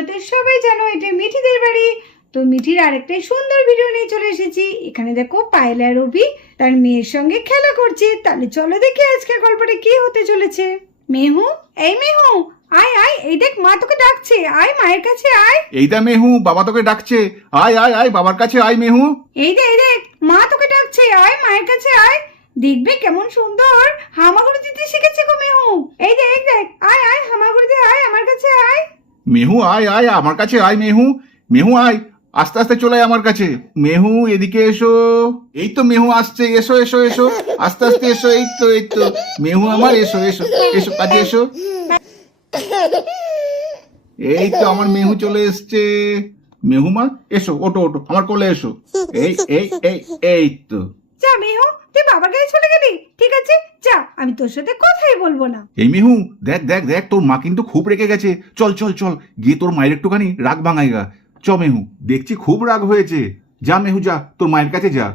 তোমরা তো সবাই জানো এটা মিঠিদের বাড়ি। তো মিঠির আরেকটাই সুন্দর ভিডিও নিয়ে চলে এসেছি। এখানে দেখো পায়েল আর রবি তার মেয়ের সঙ্গে খেলা করছে। তাহলে চলো দেখি আজকের গল্পটা কি হতে চলেছে। মেহু, এই মেহু, আয় আয়, এই দেখ মা তোকে ডাকছে, আয় মায়ের কাছে আয়। এইটা মেহু, বাবা তোকে ডাকছে, আয় আয় আয় বাবার কাছে আয় মেহু। এই দেখ মা তোকে ডাকছে, আয় মায়ের কাছে আয়। দেখবে কেমন সুন্দর হামাগুড়ি দিতে শিখেছে গো মেহু। এই দেখ আয় আয় হামাগুড়ি দিয়ে আয় আমার কাছে আয়। মেহু আয় আয় আমার কাছে আয় মেহু। মেহু আয়, আস্তে আস্তে চলে আয় আমার কাছে। মেহু এদিকে এসো। এই তো মেহু আসছে, এসো এসো এসো, আস্তে আস্তে এসো। এই তো মেহু আমার, এসো এসো এসো, কাছে এসো। এই তো আমার মেহু চলে এসছে। মেহু মা এসো, ওটো ওটো আমার কোলে এসো। এই এই এই এই তো। যা মেহু, তুই বাবার কাছে চলে গেলি, ঠিক আছে যা, আমি তোর সাথে কথাই বলবো না। এই মেহু, দেখ দেখ দেখ তোর মা কিন্তু খুব রেগে গেছে। চল চল চল, গিয়ে তোর মায়ের একটুখানি রাগ ভাঙাইগা। চ মেহু, দেখছি খুব রাগ হয়েছে। যা মেহু যা, তোর মায়ের কাছে যা।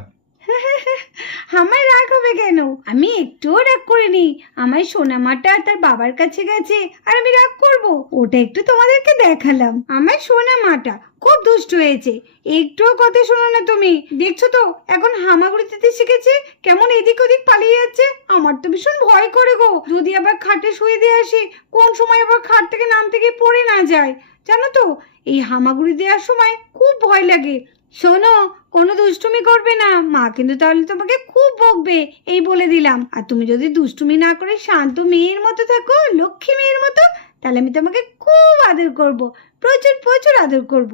আমার রাগ হবে কেন? আমি একটুও রাগ করিনি। আমার সোনা মাটা তার বাবার কাছে গেছে আর আমি রাগ করব? ওটা একটু তোমাদেরকে দেখালাম। আমার সোনা মাটা খুব দুষ্ট হয়েছে, একটুও কথা শোনো না তুমি। দেখছো তো এখন হামাগুড়ি দিতে শিখেছে, কেমন এদিক ওদিক পালিয়ে যাচ্ছে। আমার তো ভীষণ ভয় করে গো, যদি আবার খাটে শুয়ে দিয়ে আসি, কোন সময় আবার খাট থেকে নামতে গিয়ে পড়ে না যায়। জানো তো, এই হামাগুড়ি দেওয়ার সময় খুব ভয় লাগে। শোনো, কোনো দুষ্টুমি করবে না, মা কিন্তু তাহলে তোমাকে খুব বকবে, এই বলে দিলাম। আর তুমি যদি দুষ্টুমি না করে শান্ত মেয়ের মতো থাকো, লক্ষ্মী মেয়ের মতো, তাহলে আমি তোমাকে খুব আদর করব, প্রচুর প্রচুর আদর করব।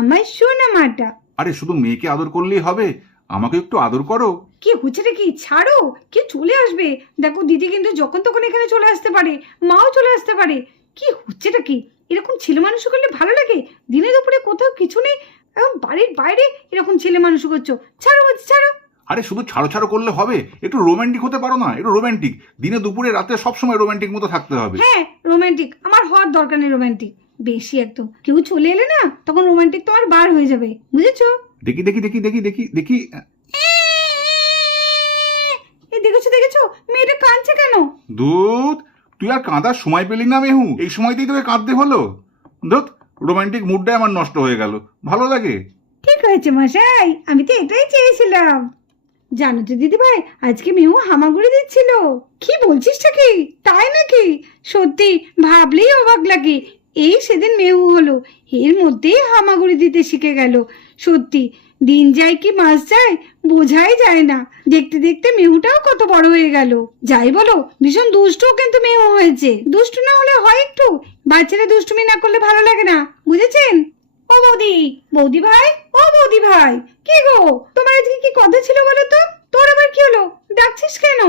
আমার সোনা মাটা। আরে শুধু মেয়েকে আদর করলেই হবে, আমাকে একটু আদর করো। কি হচ্ছে রে, কি ছাড়ো, কে চলে আসবে। দেখো দিদি কিন্তু যখন তখন এখানে চলে আসতে পারে, মাও চলে আসতে পারে। কি হচ্ছেটা কি, এরকম ছেলে মানুষ করলে ভালো লাগে? দিনে দুপুরে কোথাও কিছু নেই, এখন বাড়ির বাইরে এরকম ছেলে মানুষ করছো। ছাড়ো বলছি, ছাড়ো। আরে শুধু ছাড়ো ছাড়ো করলে হবে, একটু রোমান্টিক হতে পারো না? একটু রোমান্টিক, দিনে দুপুরে রাতে সবসময় রোমান্টিক মতো থাকতে হবে। হ্যাঁ রোমান্টিক, আমার হওয়ার দরকার নেই রোমান্টিক বেশি একদম। কেউ চলে এলে না, তখন রোমান্টিক তোমার বার হয়ে যাবে, বুঝেছো? দেখি দেখি দেখি দেখি দেখি দেখি। এই দেখেছো মেয়েটা কাঁদছে কেন? দুধ, তুই আর কাঁদার সময় পেলি না মেহু, এই সময়তেই তোকে কাঁদতে হলো। দুধ, রোমান্টিক মুডটাই আমার নষ্ট হয়ে গেল, ভালো লাগে? ঠিক হয়েছে মশাই, আমি তো এটাই চেয়েছিলাম। জানো তো দিদি ভাই, আজকে মেহু হামাগুড়ি দিচ্ছিল। কি বলছিসটা কি, তাই নাকি? সত্যি ভাবলেই অবাক লাগে। এই সেদিন মেহু হলো, এর মধ্যেই হামাগুড়ি দিতে শিখে গেল। সত্যি দিন যায় কি মাস যায় বোঝাই যায় না। দেখতে দেখতে মেহুটাও কত বড় হয়ে গেল। যাই বলো, ভীষণ দুষ্টও কিন্তু মেহু হয়েছে। দুষ্টু না হলে হয় একটু? বাচ্চারা দুষ্টুমি না করলে ভালো লাগে না, বুঝেছেন? ও বৌদি, বৌদি ভাই, ও বৌদি ভাই, কি গো তোমার আজকে কি কথা ছিল বলো তো? তোর আবার কি হলো, ডাকছিস কেন?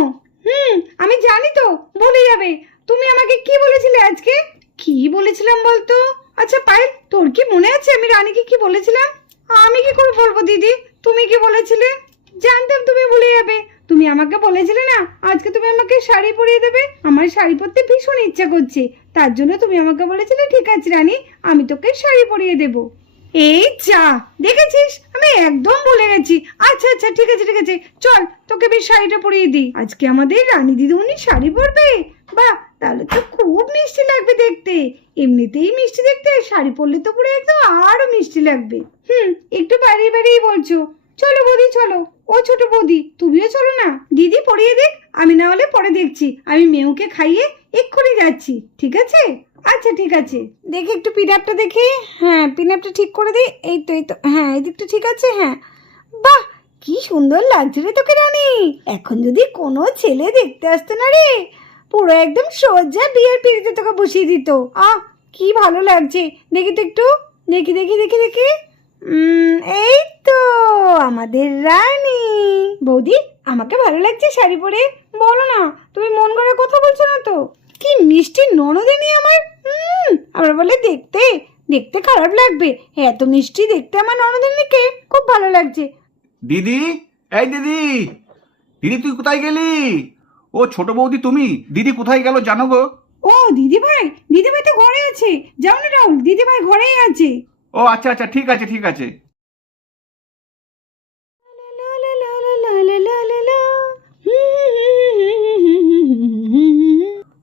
আমি জানি তো, বলে যাবে। তুমি আমাকে কি বলেছিলে আজকে? কি বলেছিলাম বলতো? আচ্ছা পায়েল, তোর কি মনে আছে আমি রানীকে কি বলেছিলাম? আমি কি করে বলবো দিদি, তুমি কি বলেছিলে? জানতাম তুমি ভুলে যাবে। তুমি আমাকে বলেছিলে না আজকে তুমি আমাকে শাড়ি পরিয়ে দেবে। আমার শাড়ি পরতে ভীষণ ইচ্ছা করছে, তার জন্য তুমি আমাকে বলেছিলে ঠিক আছে রানী, আমি তোকে শাড়ি পরিয়ে দেব। এই যা, দেখেছিস আমি একদম ভুলে গেছি। আচ্ছা আচ্ছা ঠিক আছে ঠিক আছে, চল তোকে বেশ শাড়িটা পরিয়ে দিই। আজকে আমাদের রানী দিদিমণি শাড়ি পরবে। বাহ, তাহলে তো খুব মিষ্টি লাগবে দেখতে। এমনিতেই মিষ্টি দেখতে, শাড়ি পরলে তো পুরো একদম আরো মিষ্টি লাগবে। একটু বাড়িয়ে বাড়িয়ে বলছো। চলো বৌদি চলো, ও ছোট বৌদি তুমিও চলো না, দিদি পরিয়ে দেখ, আমি না হলে পরে দেখছি। আমি মেহুকে খাইয়ে এক্ষুনি যাচ্ছি, ঠিক আছে? আচ্ছা ঠিক আছে, দেখি একটু পিনআপটা দেখি। হ্যাঁ পিনআপটা ঠিক করে দিই। এই তো হ্যাঁ এদিকটা ঠিক আছে। হ্যাঁ বাহ, কি সুন্দর লাগছে রে তোকে রানী। এখন যদি কোনো ছেলে দেখতে আসতো না রে, পুরো একদম সোজা বিয়ের পিড়িতে তোকে বসিয়ে দিত। আহ কি ভালো লাগছে, দেখি তো একটু, দেখি দেখি দেখি দেখি। এই তো আমাদের রানী। বৌদি আমাকে ভালো লাগছে শাড়ি পরে, বলো না, তুমি মন করে কথা বলছো না তো? কি মিষ্টি ননদিনী আমার। আবার বলে দেখতে দেখতে খারাপ লাগবে, এত মিষ্টি দেখতে আমার ননদিনীকে খুব ভালো লাগছে। দিদি, এই দিদি, দিদি তুই কোথায় গেলি? ও ছোট বৌদি তুমি, দিদি কোথায় গেল জানো গো? ও দিদি ভাই তো ঘরে আছে, যাও না রাহুল, দিদি ভাই ঘরেই আছে। ও আচ্ছা আচ্ছা ঠিক আছে ঠিক আছে।